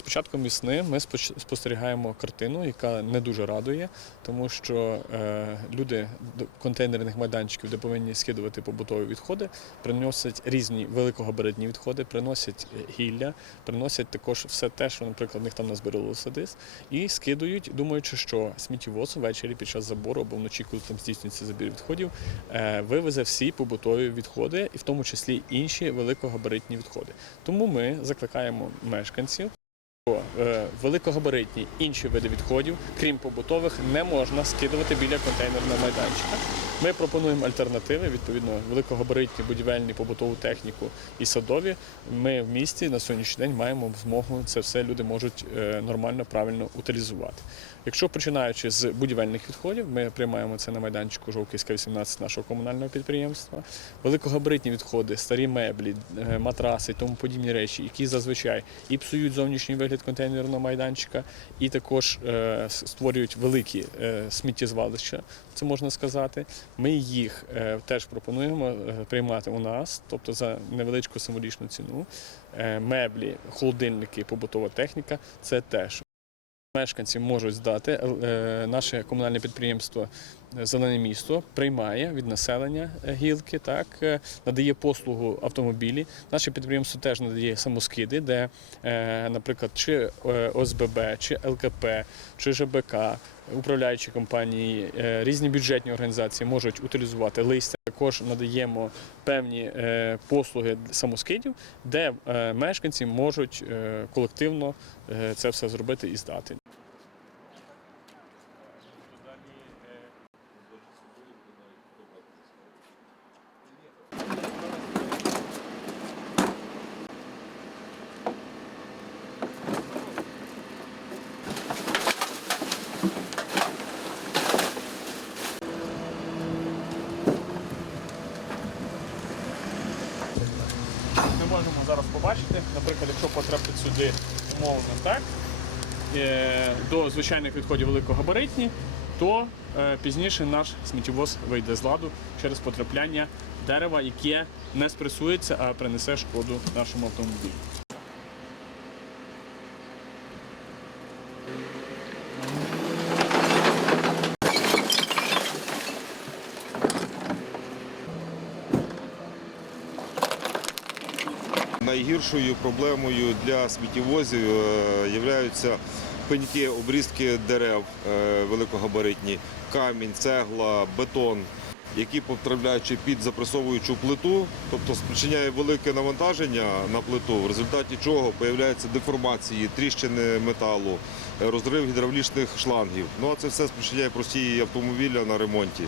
початком весни ми спостерігаємо картину, яка не дуже радує, тому що е, люди до контейнерних майданчиків, де повинні скидувати побутові відходи, приносять різні великогабаритні відходи, приносять е, гілля, приносять також все те, що, наприклад, в них там назбиралося десь, і скидують, думаючи, що сміттєвоз ввечері під час забору або вночі, коли там здійснюється забір відходів, е, вивезе всі побутові відходи, і в тому числі інші великогабаритні відходи. Тому ми закликаємо мешканців. Е, Великогабаритні інші види відходів, крім побутових, не можна скидувати біля контейнерного майданчика. Ми пропонуємо альтернативи, відповідно, великогабаритні будівельні побутову техніку і садові. Ми в місті на сьогоднішній день маємо змогу це все люди можуть е, нормально, правильно утилізувати. Якщо починаючи з будівельних відходів, ми приймаємо це на майданчику Жовківська 18 нашого комунального підприємства. Великогабаритні відходи, старі меблі, е, матраси і тому подібні речі, які зазвичай і псують зовнішній вигляд контейнерного майданчика, і також е, створюють великі сміттєзвалища, це можна сказати. Ми їх е, теж пропонуємо е, приймати у нас, тобто за невеличку символічну ціну. Е, Меблі, холодильники, побутова техніка це теж. Мешканці можуть здати. Наше комунальне підприємство Зелене місто приймає від населення е, гілки, так е, надає послугу автомобілі. Наше підприємство теж надає самоскиди, де, е, наприклад, чи ОСББ, чи ЛКП, чи ЖБК, управляючі компанії, різні бюджетні організації можуть утилізувати листя. Також надаємо певні послуги самоскидів, де мешканці можуть колективно це все зробити і здати. Ми можемо зараз побачити, наприклад, якщо потрапить сюди умовно так, е, до звичайних відходів великогабаритні, то е, пізніше наш сміттєвоз вийде з ладу через потрапляння дерева, яке не спресується, а принесе шкоду нашому автомобілю. Найгіршою проблемою для сміттєвозів є пеньки, обрізки дерев е, великогабаритні, камінь, цегла, бетон, які потрапляючи під запресовуючу плиту, тобто спричиняє велике навантаження на плиту, в результаті чого появляються деформації, тріщини металу, е, розрив гідравлічних шлангів. Ну а це все спричиняє прості автомобіля на ремонті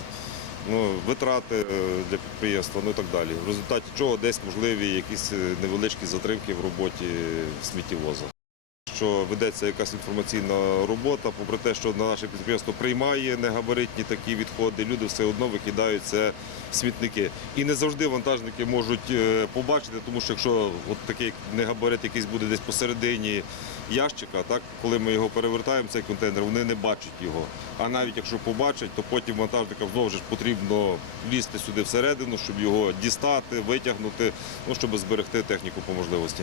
ну, витрати е, для підприємства, ну і так далі. В результаті чого десь можливі якісь е, невеличкі затримки в роботі сміттєвоза. Що ведеться якась інформаційна робота, попри те, що на наше підприємство приймає негабаритні такі відходи, люди все одно викидають це смітники. І не завжди вантажники можуть е, побачити, тому що якщо от такий негабарит якийсь буде десь посередині ящика, так коли ми його перевертаємо, цей контейнер, вони не бачать його. А навіть якщо побачать, то потім вантажникам знову ж потрібно лізти сюди всередину, щоб його дістати, витягнути, ну щоб зберегти техніку по можливості.